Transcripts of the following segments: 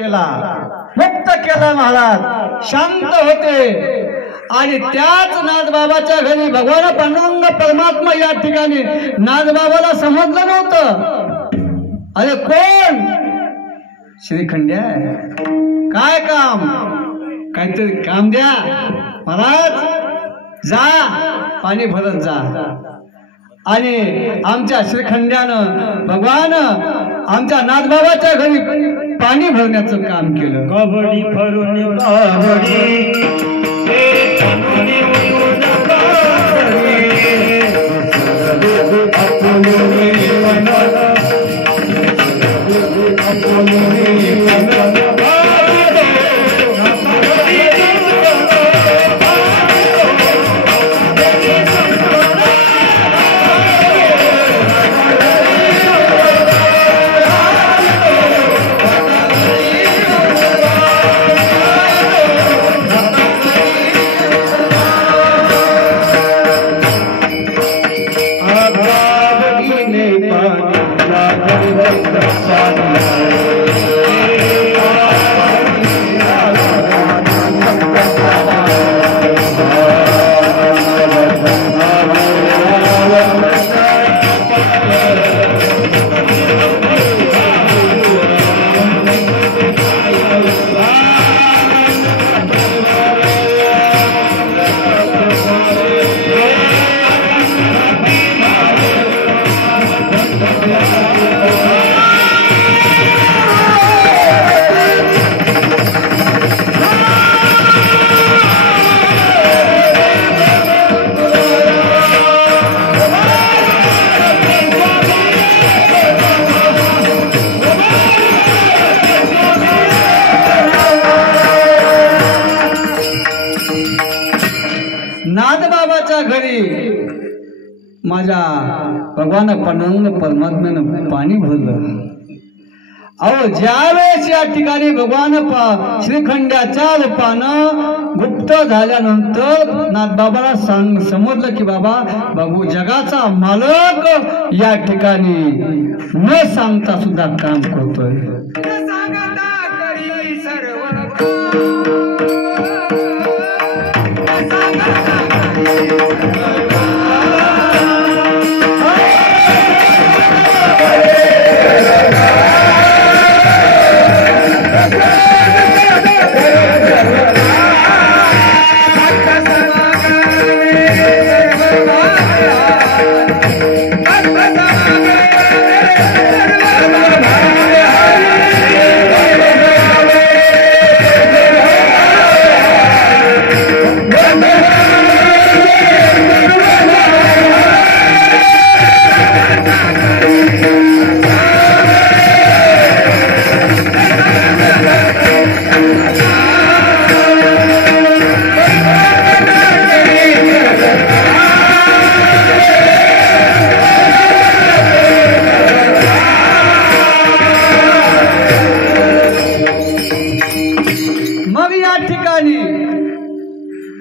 केला, मुक्त केला महाराज, शांत होते। आणि त्याच नाथबाबाच्या घरी भगवान पांडुरंग परमात्मा या ठिकाणी नाथबाबाला समजलं नव्हतं। अरे कोण? श्रीखंड्या, काय काम? काहीतरी काम द्या महाराज, जा पाणी भरत जा। आणि आमच्या श्रीखंड्यानं भगवान आमच्या नाथबाबाच्या घरी पाणी भरण्याचं काम केलं। कबड्डी भरून नाथबाबाच्या घरी माझ्या भगवान पांडुरंग परमात्म्यानं पाणी भरलं। अहो ज्यावेळेस या ठिकाणी भगवान श्रीखंड्याच्या रूपानं गुप्त झाल्यानंतर नाथबाबाला समजलं की बाबा बघू जगाचा मालक या ठिकाणी न सांगता सुद्धा काम करतोय।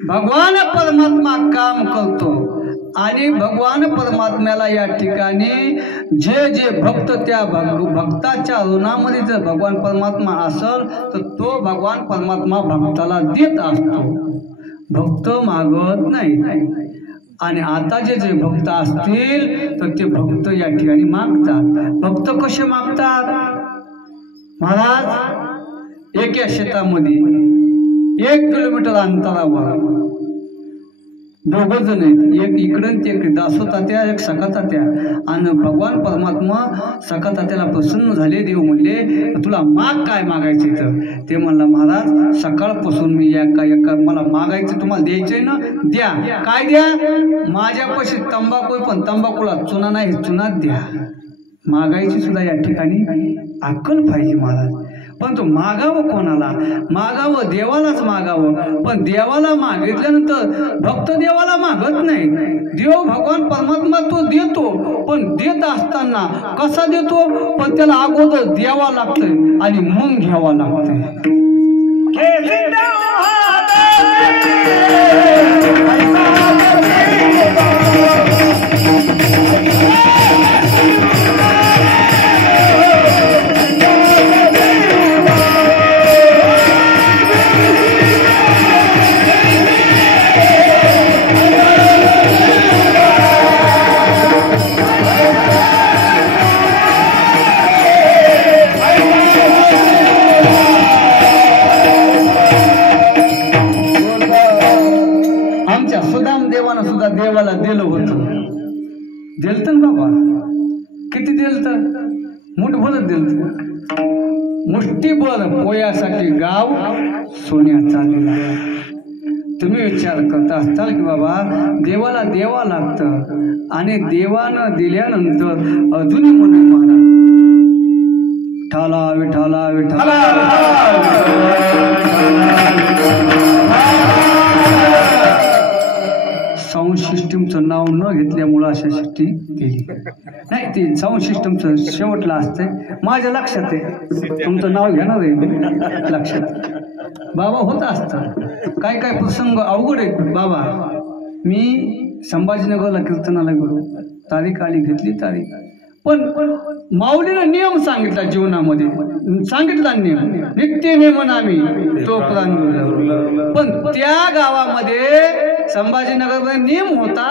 भगवान परमात्मा काम करतो आणि भगवान परमात्म्याला या ठिकाणी जे जे भक्त त्या भक्ताच्या ऋणामध्ये जर भगवान परमात्मा असेल तर तो भगवान परमात्मा भक्ताला देत असतो, भक्त मागत नाही। आणि आता जे जे भक्त असतील तर ते भक्त या ठिकाणी मागतात। भक्त कसे मागतात महाराज? एका शेतामध्ये 1 किलोमीटर अंतरावर दोघ जण आहेत, एक इकडं ते दासोतात्या, एक सखातात्या। आणि भगवान परमात्मा सखातात्याला प्रसन्न झाले, देव म्हणले तुला माग काय मागायचे? तर ते म्हणला महाराज सकाळपासून मी एका मला मागायचं तुम्हाला द्यायचंय ना, द्या। काय द्या? माझ्यापाशी तंबाखू, पण तंबाखूला चुना नाही, चुनात द्या। मागायची सुद्धा या ठिकाणी अक्कल पाहिजे महाराज। पण तो मागावं कोणाला? मागावं देवालाच मागावं। पण देवाला मागितल्यानंतर भक्त देवाला मागत नाही, देव भगवान परमात्मा तो देतो, पण देत असताना कसा देतो? पण त्याला अगोदर द्यावा लागतंय आणि मग घ्यावा लागतंय। दिलत ना बाबा, किती दिलत? मुठभरच दिलत. मुष्टीभर पोयासाठी गाव सोन्याचा दिला. तुम्ही विचार करता असताल की बाबा देवाला देवा लागतं आणि देवानं दिल्यानंतर अजूनही म्हणून महाराज ठाला विठाला विठाला. साऊंड सिस्टीमचं नाव न घेतल्यामुळं अशा सृष्टी केली नाही. ते साऊंड सिस्टमचं शेवटला असतंय. माझ्या लक्षात आहे, तुमचं नाव घेणार आहे लक्षात. बाबा होत असतं काय काय प्रसंग अवघड आहेत बाबा. मी संभाजीनगरला कीर्तनाला गेलो, तारीख आली, घेतली तारीख. पण माऊलीनं नियम सांगितला जीवनामध्ये, सांगितला नियम, नित्य नियमन आम्ही तो प्राण. पण त्या गावामध्ये संभाजीनगरमध्ये नियम होता,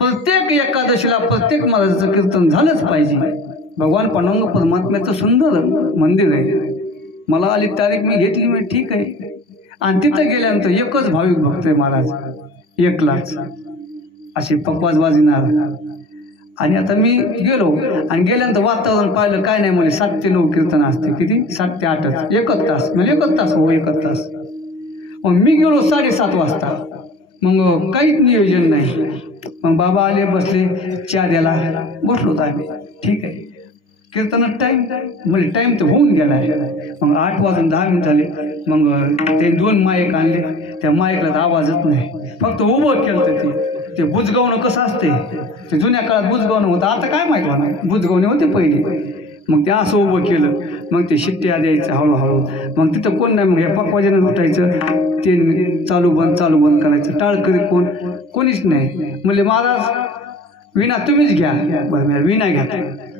प्रत्येक एकादशीला प्रत्येक महाराजाचं कीर्तन झालंच पाहिजे. भगवान पांडुरंग परमात्म्याचं सुंदर मंदिर आहे. मला आली तारीख, मी घेतली, मी ठीक आहे. आणि तिथं गेल्यानंतर एकच भाविक भक्त आहे महाराज, एकलाच असे पकवाज वाजणार. आणि आता मी गेलो आणि गेल्यानंतर वातावरण पाहिलं, काय नाही म्हणजे 7 ते 9 कीर्तन असते. किती? 7 ते 8च, एकच तास. म्हणजे एकच तास, हो एकच तास. मग मी गेलो 7:30 वाजता. मग काहीच नियोजन नाही. मग बाबा आले, बसले, चहा द्यायला बसलो होतो आम्ही. ठीक आहे, कीर्तनात टाईम म्हणजे टाईम तर होऊन गेला आहे. मग 8 वाजून 10 मिनिट झाले. मग ते 2 माईक आणले. त्या माईकला तर आवाजच नाही, फक्त उभं केलं. ते बुजगावणं कसं असते, ते जुन्या काळात बुजगावणं होतं, आता काय माहीत होणार, बुजगावणे होते पहिले. मग ते असं उभं केलं. मग ते शिट्ट्या द्यायचं हळूहळू. मग तिथं कोण नाही, मग हे पकवाजानं उठायचं, ते चालू बंद करायचं. टाळकरी कोणीच नाही. म्हणजे महाराज विणा तुम्हीच घ्या. बरं विणा घ्या.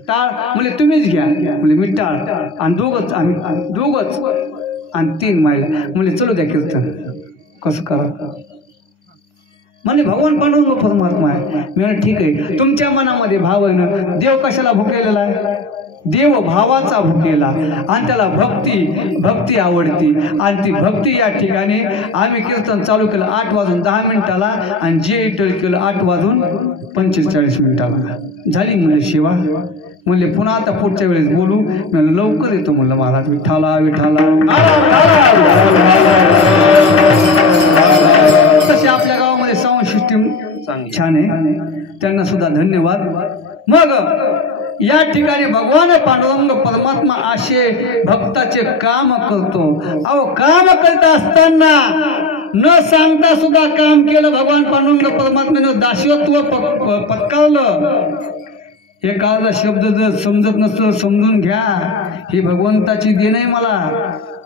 टाळ म्हणजे तुम्हीच घ्या. म्हणजे मी टाळ आणि दोघंच, आम्ही दोघंच आणि 3 मायला म्हणजे चलू द्या कीर्तन. कसं करा म्हणजे भगवान पांडुरंग परमात्मा आहे. मी म्हणलं ठीक आहे, तुमच्या मनामध्ये भाव आहे ना. देव कशाला भुकेलेला आहे? देव भावाचा भुकेला, आणि त्याला भक्ती आवडती. आणि ती भक्ती या ठिकाणी आम्ही कीर्तन चालू केलं 8 वाजून 10 मिनिटाला आणि जे इटल केलं 8 वाजून 45 मिनिटाला. झाली म्हणले सेवा. म्हणले पुन्हा आता पुढच्या वेळेस बोलू. म्हणलं लवकर येतो म्हणलं महाराज. विठाला विठाला. तसे आपल्या गावामध्ये साऊंड सिस्टीम छान आहे, त्यांना सुद्धा धन्यवाद. मग या ठिकाणी भगवान पांडुरंग परमात्मा असे भक्ताचे काम करतो. अहो काम करत असताना न सांगता सुद्धा काम केलं. भगवान पांडुरंग परमात्म्यानं दासत्व पत्करलं. एखादा शब्द जर समजत नसलं समजून घ्या, ही भगवंताची देण आहे.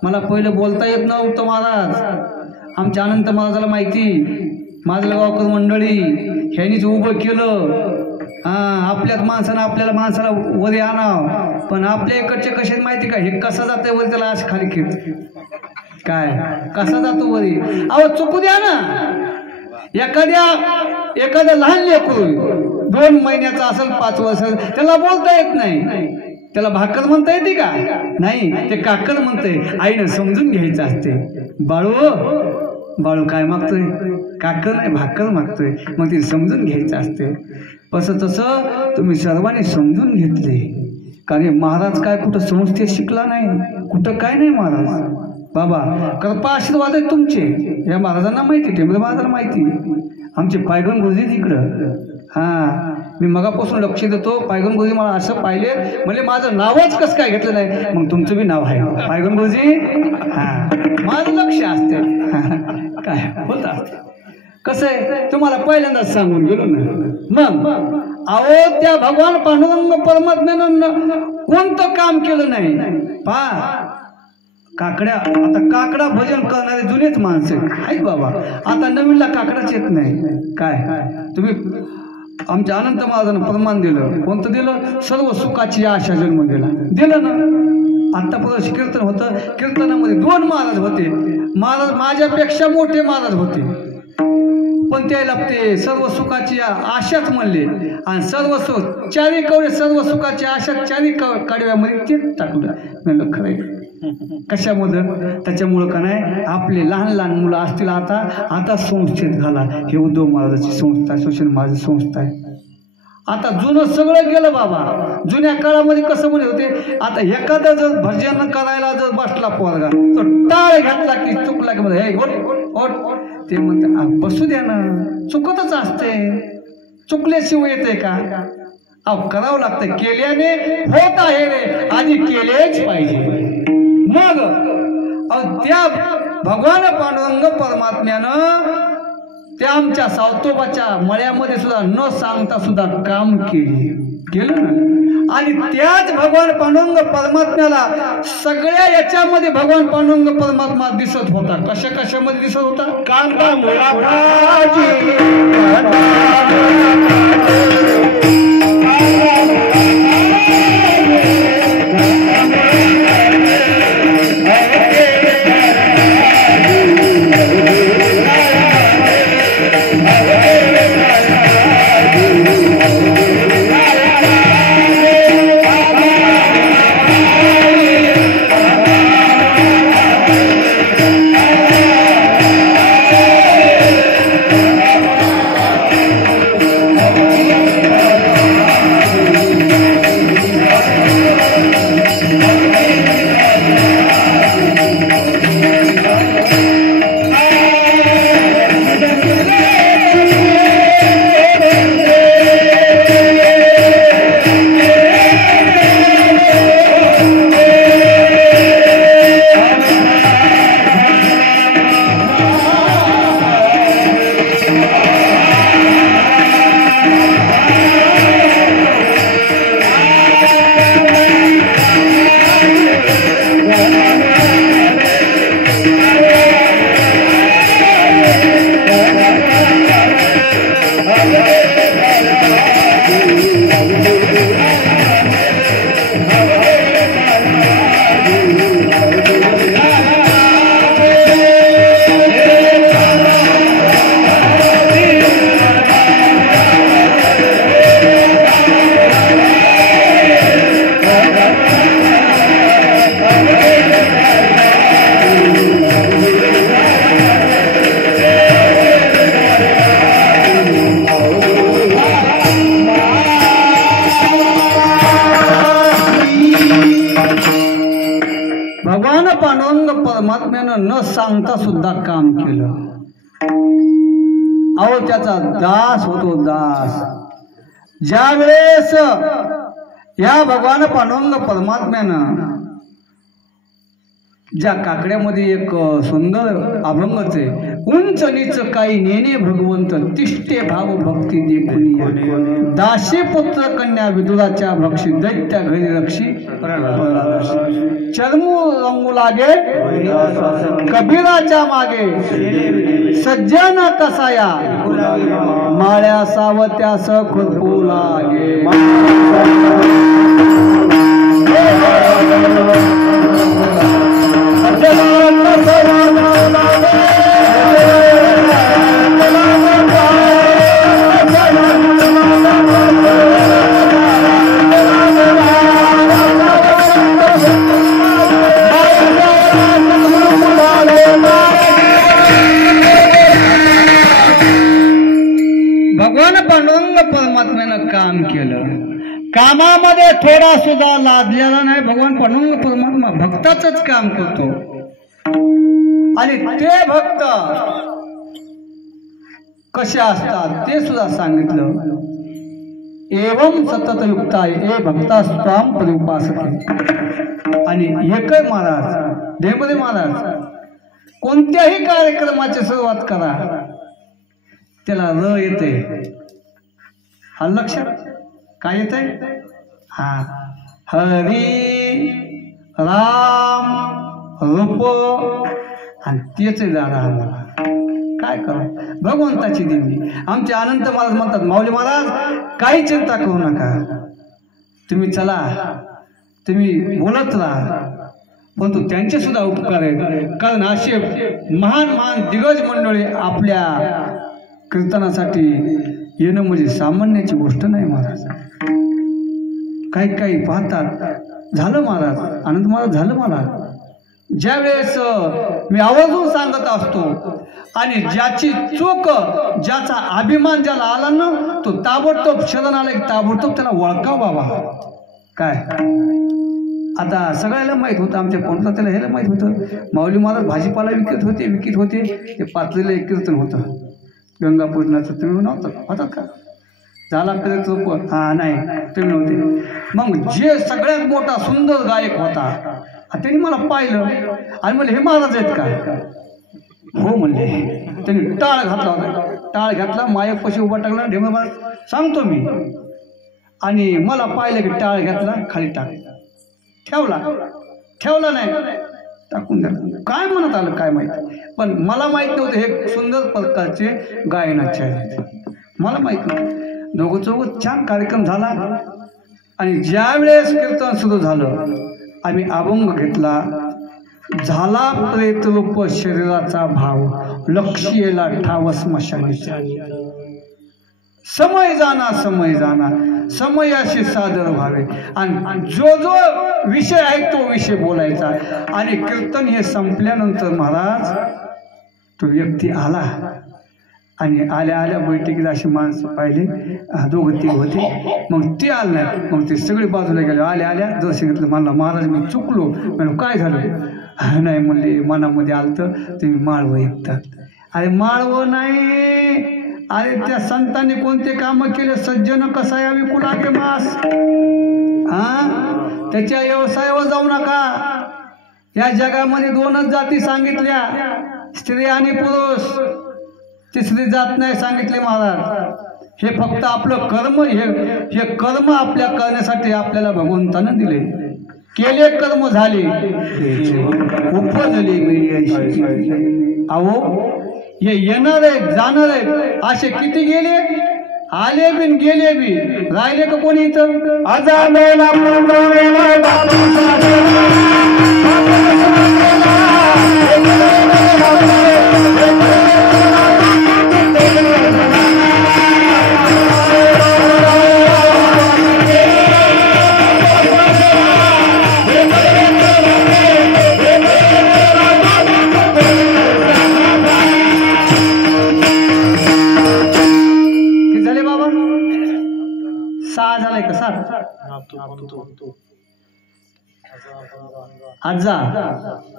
मला पहिलं बोलता येत नव्हतं महाराज. आमच्या अनंत महाराजाला माहिती, माझं गावकर मंडळी ह्यांनीच उभं केलं. आपल्याच माणसाला वरी आणाव. पण आपल्या इकडचे कसे माहिती का, हे कसं जाते वरी, त्याला असं खाली खेळ काय कसा जातो वरी. अहो चुकू द्या ना. एखाद्या लहान लेकरू 2 महिन्याचा असेल, 5 वर्ष, त्याला बोलता येत नाही. त्याला भाकर म्हणता येते का? नाही, ते काकर म्हणतंय. आईनं समजून घ्यायचं असते. बाळू काय मागतोय? काकर नाही, भाकर मागतोय. मग ते समजून घ्यायचं असते. तसं तुम्ही सर्वांनी समजून घेतले. कारण महाराज काय कुठं संस्थेत शिकला नाही, कुठं काय नाही. महाराज बाबा कृपा आशीर्वाद आहे तुमचे. या महाराजांना माहिती, टेंबले महाराजांना माहिती. आमचे पायगण गुरुजी तिकडं. मी मगापासून लक्ष देतो. पायगण गुरुजी मला असं पाहिले, म्हणजे माझं नावच कसं काय घेतलं नाही. मग तुमचं बी नाव आहे पायगण गुरुजी. माझं लक्ष असते. काय होत असते कसं आहे तुम्हाला पहिल्यांदाच सांगून गेलो ना. मग अहो त्या भगवान पांडुरंग परमात्म्यानं कोणतं काम केलं नाही. काकड्या, आता काकडा भजन करणारे जुनेच माणसं आहेत बाबा. आता नवीनला काकडाच येत नाही. काय तुम्ही आमच्या अनंत महाराजांना प्रमाण दिलं. कोणतं दिलं? सर्व सुखाची आशा जन्म दिलं ना. आत्तापर्यंत कीर्तन होतं. कीर्तनामध्ये 2 महाराज होते. महाराज माझ्यापेक्षा मोठे महाराज होते, पण त्याला ते सर्व सुखाची आशाच म्हणले. आणि सर्व सुख 4 कवडे, सर्व सुखाची आशा 4 कडव्यामध्ये तेच टाकलं. म्हणलं खरं कशामध्ये? त्याच्यामुळं का नाही, आपले लहान मुलं असतील आता संस्थेत घाला. हे उद्धव महाराजाची संस्था, सुशील महाराज संस्था आहे. आता जुनं सगळं गेलं बाबा. जुन्या काळामध्ये कसं म्हणे होते, आता एखादा जर भजन करायला जर बसला पोरगा तो टाळ घातला की चुकला की हे ओट ते म्हणते बसू द्या ना, चुकतच असते, चुकल्याशिवाय येते का? अहो करावं लागतं, केल्याने होत आहे रे, आधी केलेच पाहिजे. मग त्या भगवान पांडुरंग परमात्म्यानं त्या आमच्या सावतोबाच्या मळ्यामध्ये सुद्धा न सांगता सुद्धा काम केलं ना. आणि त्याच भगवान पांडुरंग परमात्म्याला सगळ्या याच्यामध्ये भगवान पांडुरंग परमात्मा दिसत होता. कशामध्ये दिसत होता? कांदा मुळा परमात्म्यानं न सांगता सुद्धा काम केलं. अहो त्याचा दास होतो दास. ज्या वेळेस या भगवान पांडुरंग परमात्म्यानं ज्या काकड्यामध्ये एक सुंदर अभंगच आहे, उंच नीच काही नेणे भगवंत तिष्ठे भाव भक्ती देखुनी, दासी पुत्र कन्या विदुराच्या भक्षी दैत्या घरी रक्षी, चर्मू रंगू लागे कबीराच्या मागे, सज्जन कसाया माळ्या सावत्यास खुरपू लागे. भगवान पांडुरंग परमात्म्यानं काम केलं. कामामध्ये थोडा सुद्धा लादलेला नाही. भगवान पांडुरंग परमात्मा भक्ताचंच काम करतो. आणि ते भक्त कसे असतात ते सुद्धा सांगितलं. एवं सतत युक्ता ए भक्ता स्वाम परिउपासते. आणि एकय महाराज देवरे महाराज कोणत्याही कार्यक्रमाची सुरुवात करा त्याला र येते. हा लक्षात काय येते? हा हरी राम रूप आणि तेच दादा आम्हाला काय करा भगवंताची दिंडी. आमचे अनंत महाराज म्हणतात, माऊली महाराज काही चिंता करू नका, तुम्ही चला, तुम्ही बोलत राहा, परंतु त्यांचे सुद्धा उपकार आहेत. कारण असे महान महान दिग्गज मंडळी आपल्या कीर्तनासाठी येणं म्हणजे सामान्याची गोष्ट नाही महाराज. काही काही पाहतात झालं महाराज, आनंद महाराज झालं महाराज. ज्या वेळेस मी आवर्जून सांगत असतो, आणि ज्याची चूक, ज्याचा अभिमान ज्याला आला ना, तो ताबडतोब शरण आला की ताबडतोब त्याला वळखाव बाबा. काय आता सगळ्याला माहीत होतं, आमच्या कोणता त्याला ह्याला माहीत होतं. माऊली महाराज भाजीपाला विकत होते. ते पातळीला एक कीर्तन होतं गंगापूरनाचं. तुम्ही नव्हतं होतात का? झाला कधी तो नाही तुम्ही नव्हते. मग जे सगळ्यात मोठा सुंदर गायक होता त्यांनी मला पाहिलं आणि म्हणले हे महाराज आहेत का? हो म्हणले. त्यांनी टाळ घातला होता. टाळ घातला, मायकपाशी उभा टाकला. ढेमळ महाराज सांगतो मी. आणि मला पाहिलं की टाळ घातला, खाली ठेवला नाही, टाकून दिला. काय म्हणत आलं काय माहिती, पण मला माहीत नव्हतं हे सुंदर प्रकारचे गायनाचे आहेत. मला माहीत नव्हतं. दोघं चौघं छान कार्यक्रम झाला. आणि ज्या वेळेस कीर्तन सुरू झालं, आम्ही अभंग घेतला. झाला प्रेतरूप शरीराचा भाव, लक्ष येला ठाव स्मशानीचा. समय जाना समयाशी सादर व्हावे. आणि जो विषय आहे तो विषय बोलायचा. आणि कीर्तन हे संपल्यानंतर महाराज तो व्यक्ती आला आणि आल्या बैठकीला अशी माणसं पाहिले, दोघं ते होते. मग ते आलं नाही. मग ते सगळे बाजूला गेले. आल्या दर्शन घेतलं. म्हणला महाराज मी चुकलो. म्हणून काय झालं? नाही म्हणले मनामध्ये आलतं तुम्ही माळवं ऐकतात. अरे माळवं नाही, अरे त्या संतांनी कोणते कामं केले. सज्जन कसा या विकू लागे मास. त्याच्या व्यवसायावर जाऊ नका. या जगामध्ये दोनच जाती सांगितल्या, स्त्री आणि पुरुष. तिसरी जात नाही सांगितले महाराज. हे फक्त आपलं कर्म, हे कर्म आपल्या करण्यासाठी आपल्याला भगवंतानं दिले. केले कर्म झाले, उपजले गेले. अहो हे येणार आहेत जाणार आहेत असे किती गेले, आले बिन गेले बी, राहिले का कोणी इथं? आजा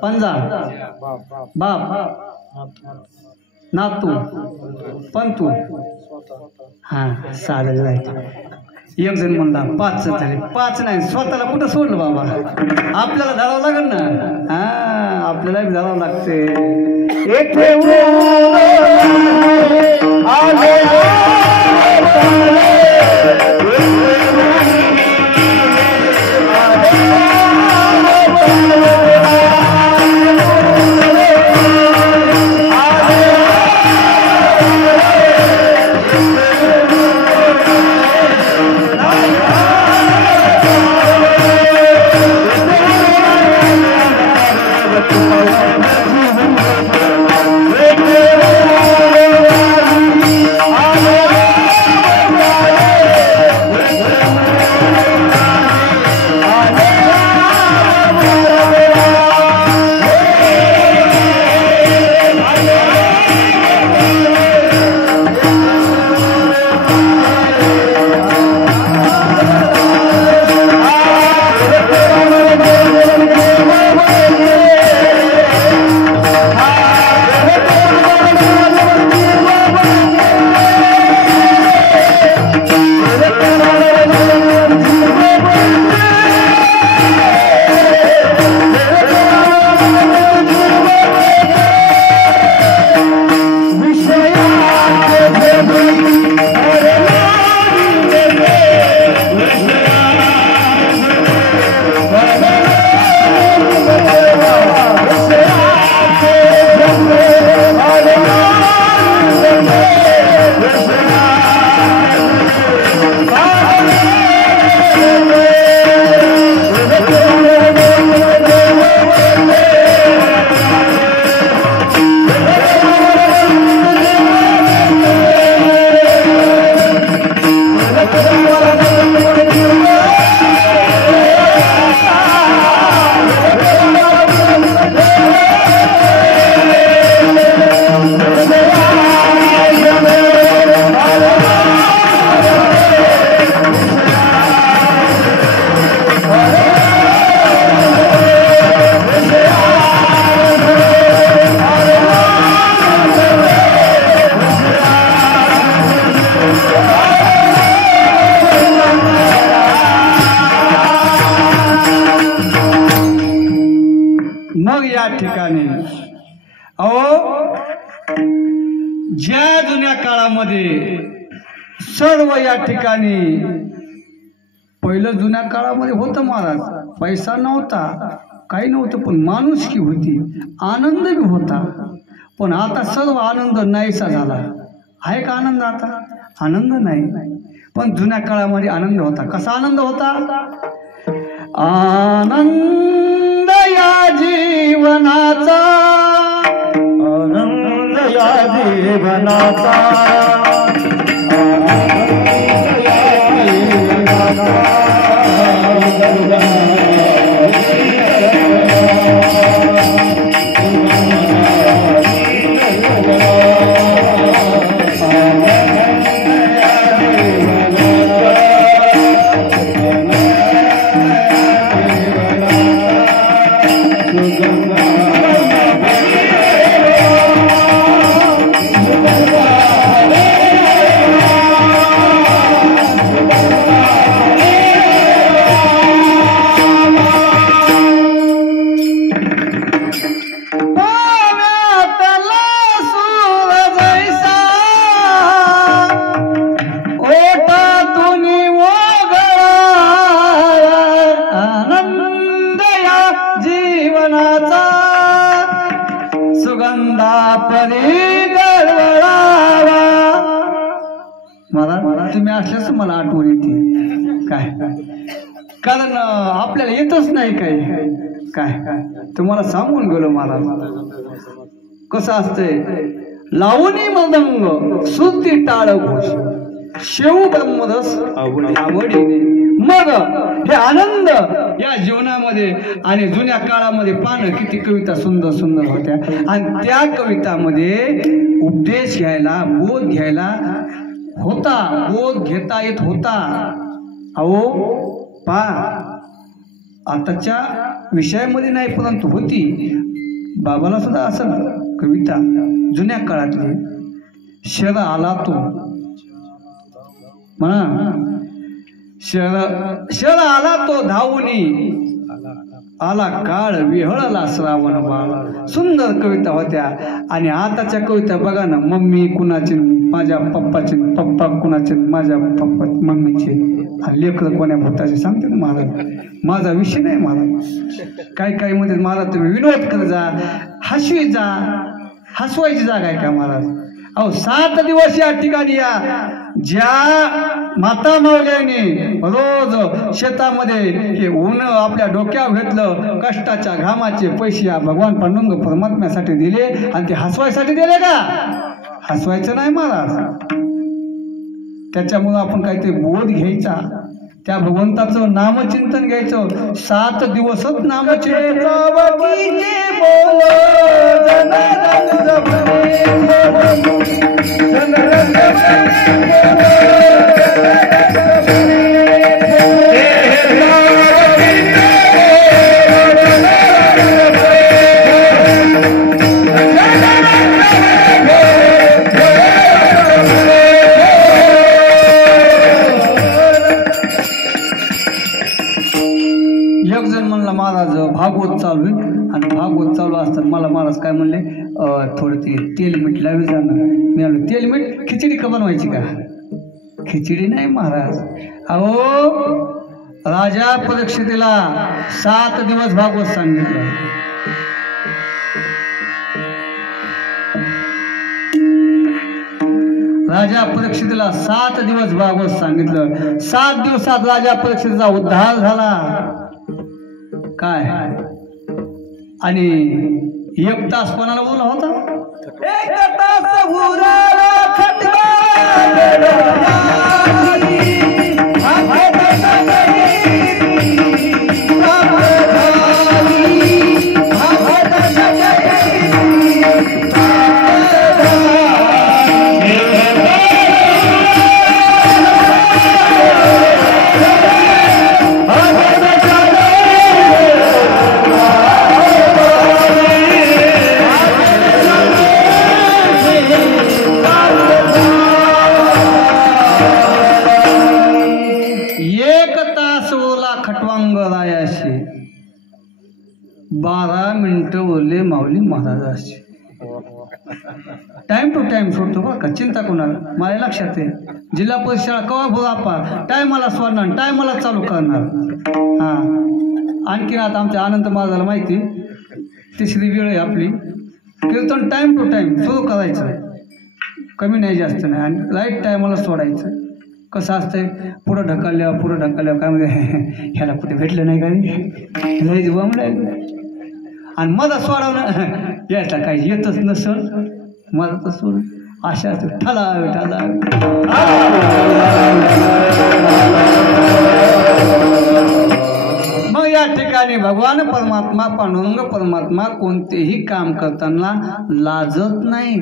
पंजा बाप नातू पंतू. हा चालेल. एक जण म्हणला 5 झाले. 5 नाही, स्वतःला कुठं सोडलं बाबा. आपल्याला धरावं लागेल ना. आपल्याला धरावं लागते. ठिकाणी अहो ज्या जुन्या काळामध्ये सर्व या ठिकाणी पहिलं जुन्या काळामध्ये होतं महाराज, पैसा नव्हता काही नव्हतं पण माणुसकी होती, आनंद बी होता. पण आता सर्व आनंद नाहीसा झाला. आहे का आनंद? आता आनंद नाही. पण जुन्या काळामध्ये आनंद होता. कसा आनंद होता? आनंद या जीवनाचा, आनंद या जीवनाचा, तुम्ही असल्याच मला आठवण येते काय, कारण आपल्याला येतच नाही काय तुम्हाला सांगून गेलो मला. कसं असतंय, लावणी मृदंग श्रुती टाळ घोष शेव ब्रह्मरस आवडीने. मग हे आनंद या जीवनामध्ये आणि जुन्या काळामध्ये पानं किती कविता सुंदर सुंदर होत्या आणि त्या कवितामध्ये उपदेश घ्यायला, बोध घ्यायला होता, बोध घेता येत होता. अहो पा आताच्या विषयामध्ये नाही परंतु होती. बाबाला सुद्धा असं कविता जुन्या काळातली. शर आला तो म्हणा, शर आला तो धावूनी, आला काळ विहळला श्रावण बाळ. सुंदर कविता होत्या. आणि आताच्या कविता बघा ना, मम्मी कुणाची, माझ्या पप्पाची, पप्पा कुणाचे, माझ्या पप्पा मम्मीचे, आणि लेकरं कोण्या भूताचे सांगते ना महाराज. माझा विषय नाही महाराज. काही मध्ये महाराज तुम्ही विनोद कर जा, हसवी जा, हसवायची जागा आहे का महाराज? अहो 7 दिवस या ठिकाणी या. ज्या माता मावल्याने रोज शेतामध्ये हे ऊन आपल्या डोक्यावर घेतलं, कष्टाच्या घामाचे पैसे या भगवान पांडुरंग परमात्म्यासाठी दिले आणि ते हसवायसाठी दिले का? हसवायचं नाही महाराज. त्याच्यामुळं आपण काहीतरी बोध घ्यायचा, त्या भगवंताचं नामचिंतन घ्यायचं. 7 दिवसच नामचिंतन. एक जण म्हणला महाराज भागवत चालू आहे, आणि भागवत चालू असताना मला महाराज काय म्हणले, थोडं ते तेल मीठ लावी जाणार. मी आलो तेल मीठ, खिचडी का बनवायची का? खिचडी नाही महाराज. अहो राजा परीक्षितीला 7 दिवस भागवत सांगितलं. राजा परीक्षितीला 7 दिवस भागवत सांगितलं. 7 दिवसात राजा परीक्षितीचा उद्धार झाला. काय आणि 1 तास कोणाला बोलला होता? 1 तास उराला खटका माऊली महाराजाची टाइम टू टाइम सोडतो बा का, चिंता कोणाला. मला लक्षात आहे जिल्हा परिषद शाळा कवा भोगापा टायमाला सोडणार, टायमाला चालू करणार. हां आणखीन आता आमच्या आनंद महाराजाला माहिती तिसरी वेळ आहे आपली. कीर्तन टाइम टू टाइम सुरू करायचं, कमी नाही जास्त नाही, आणि राईट टायमाला सोडायचं. कसं असतंय पुढं ढकलल्यावर काय म्हणजे ह्याला कुठे भेटलं नाही का लय बमलं, आणि मला सोडवणं यायचा काही येतच नसल, मला तर सोड अशा ठलावे. मग या ठिकाणी भगवान परमात्मा पांडुरंग परमात्मा कोणतेही काम करताना लाजत नाही.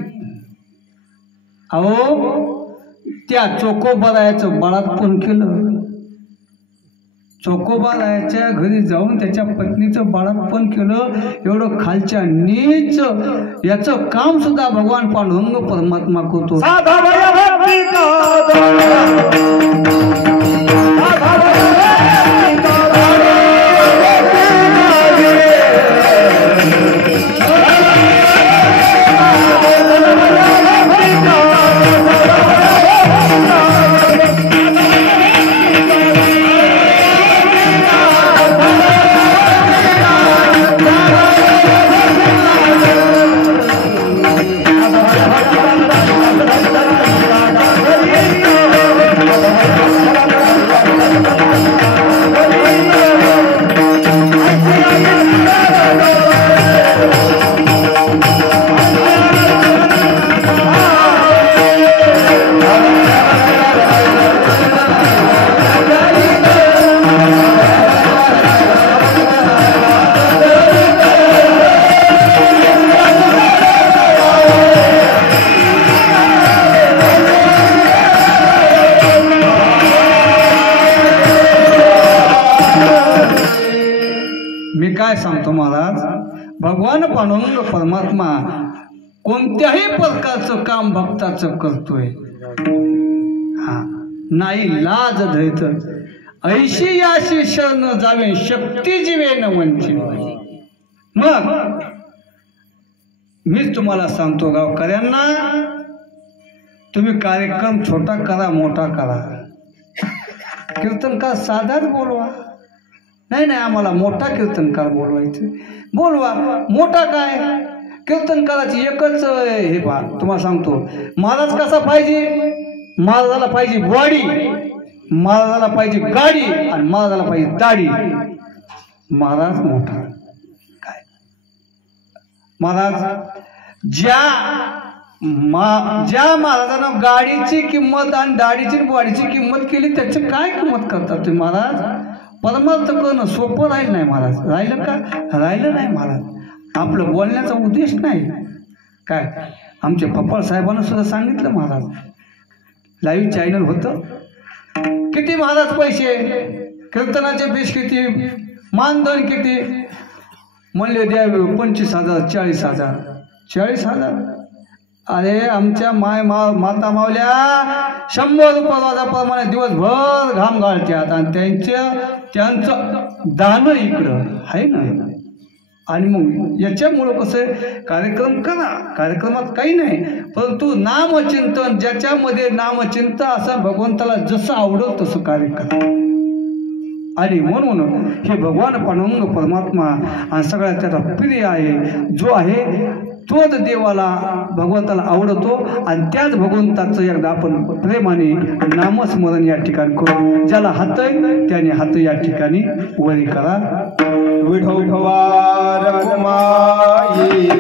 अहो त्या चोकोबारायाचं बाळातपण केलं, चोकोबारायाच्या घरी जाऊन त्याच्या पत्नीचं बाळातपण केलं. एवढं खालच्या नीच याचं काम सुद्धा भगवान पांडुरंग परमात्मा करतो. सांगतो महाराज, भगवान पांडुरंग परमात्मा कोणत्याही प्रकारचं काम भक्ताचं करतोय. हा नाही लाज धैत ऐशी याशी शरण जावे शक्ती जीवे न वंचित. मग मीच तुम्हाला सांगतो गावकऱ्यांना, तुम्ही कार्यक्रम छोटा करा मोठा करा, कीर्तनकार साधाच बोलवा. नाही आम्हाला मोठा कीर्तनकार बोलवायचं, बोलवा. मोठा काय कीर्तनकाराची एकच हे पहा तुम्हाला सांगतो. महाराज कसा पाहिजे, महाराजाला पाहिजे बॉडी, महाराजाला पाहिजे गाडी, आणि महाराजाला पाहिजे दाढी. महाराज मोठा काय, महाराज ज्या महाराजानं गाडीची किंमत आणि दाढीची बॉडीची किंमत केली, त्याची काय किंमत करतात तुम्ही महाराज. परमार्थ करणं सोपं राहिलं नाही महाराज. राहिलं का, राहिलं नाही महाराज. आपलं बोलण्याचा उद्देश नाही काय. आमच्या पप्पा साहेबांना सुद्धा सांगितलं महाराज, लाईव्ह चॅनल होतं. किती महाराज पैसे, कीर्तनाचे फीस किती, मानधन किती, म्हणले द्या 25,000 40,000 40,000. अरे आमच्या माता मावल्या 100 रुपयाप्रमाणे दिवसभर घाम घालतात, आणि त्यांचं दान इकडं आहे ना. आणि मग याच्यामुळं कसं कार्यक्रम करा, कार्यक्रमात काही नाही, परंतु नामचिंतन, ज्याच्यामध्ये नामचिंतन असं भगवंताला जसं आवडत तसं कार्यक्रम. आणि म्हणून हे भगवान पांडुरंग परमात्मा आणि सगळ्यात त्याचा प्रिय आहे, जो आहे तोच देवाला भगवंताला आवडतो. आणि त्याच भगवंताचं एकदा आपण प्रेमाने नामस्मरण या ठिकाणी करू. ज्याला हात आहे त्याने हात या ठिकाणी वरी करा. विठोबा रखुमाई